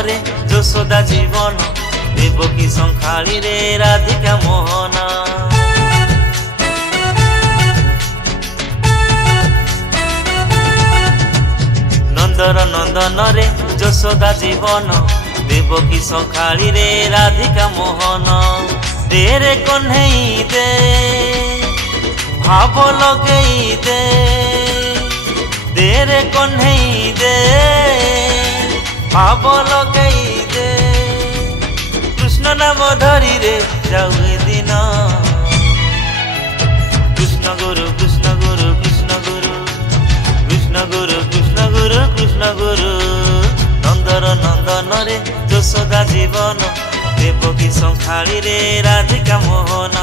रे यशोदा जीवन देवकी संखाली रे राधिका मोहन। नंदन रे यशोदा जीवन देवकी संखाली रे राधिका मोहन। तेरे कन्हई दे भाव लगई दे, तेरे कन्हई दे भाव लगई दे। कृष्ण नाम धरी रे जाऊ दिन। कृष्ण गुरु कृष्ण गुरु कृष्ण गुरु कृष्ण गुरु कृष्ण गुरु कृष्ण गुरु। नंदन रे यशोदा जीवन देवकी संखाली रे राधिका मोहन।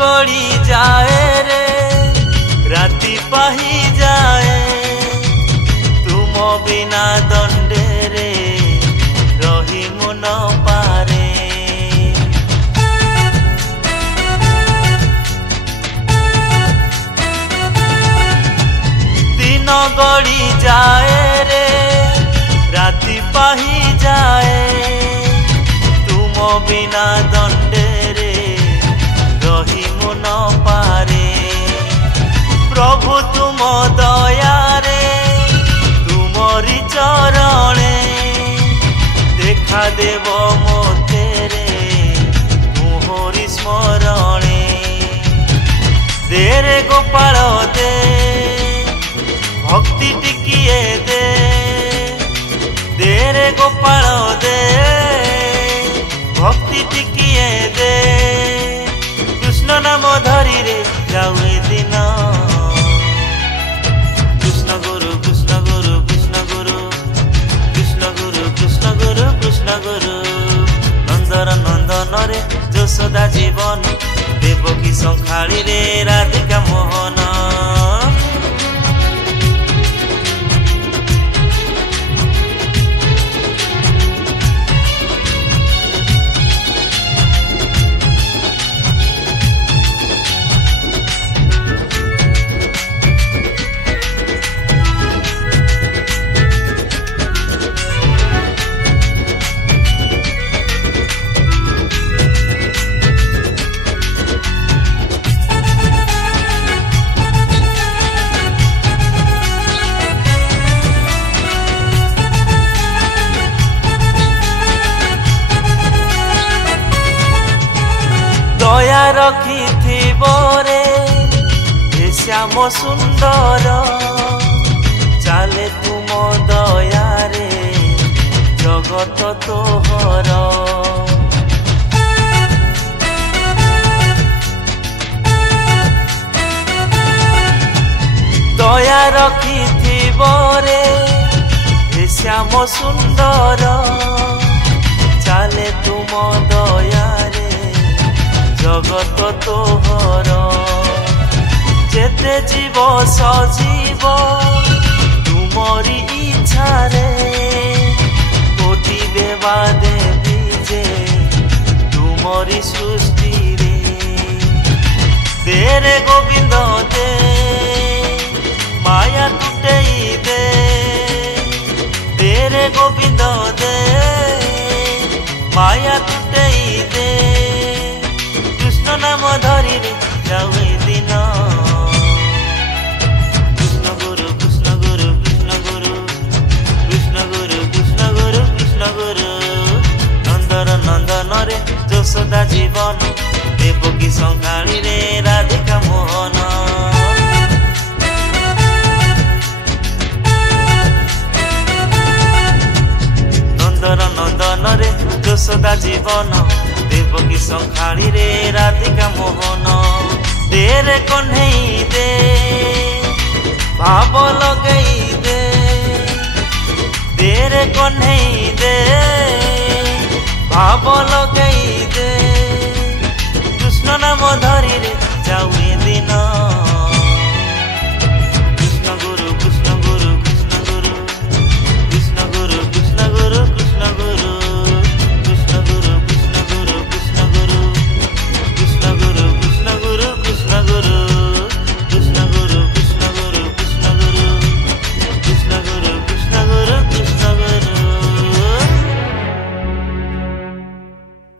गड़ी जाए रे राति पाही जाए, तुम बिना दंडे रे रही मन पारे। दिन गड़ी जाए रे राति पाही जाए, तुम बिना दंडे रे रही मन पारे। प्रभु तुम दया रे तुमरी चरणे, देखा देव मोते रे तुमरी स्मरणे। दे रे गोपाल दे भक्ति टिकिए दे, दे रे गोपाल दे भक्ति टिकिए दे। कृष्ण नाम धरी रे जाऊ दिन। कृष्ण गुरु कृष्ण गुरु कृष्ण गुरु कृष्ण गुरु कृष्ण गुरु कृष्ण गुरु। नंदन रे यशोदा जीवन देवकी संखाली रे राधिका मोहन। दया रखी रे हे श्याम सुंदर, चाले तुम दया रे जगत तोहर। दया रखी रे हे श्याम सुंदर, चाले तुम दया रे जगत तोहर। जेते जीव सजीव तुमरी इच्छा रे, कोटि देवा देवी जे तुमरी सृष्टि रे। दे रे गोविंद दे माया टूटेई दे, दे रे गोविंद दे माया टूटेई दे। कृष्ण नाम धरी रे जाऊ दिन। कृष्ण गुरु कृष्ण गुरु कृष्ण गुरु कृष्ण गुरु कृष्ण गुरु कृष्ण गुरु। नंदन रे यशोदा जीवन देवकी संखाली रे राधिका मोहन। नंदन रे यशोदा जीवन देवकी संखाड़ी रे राधिका मोहन दे रे कन्हई दे भाव लगई दे रे कन्हई दे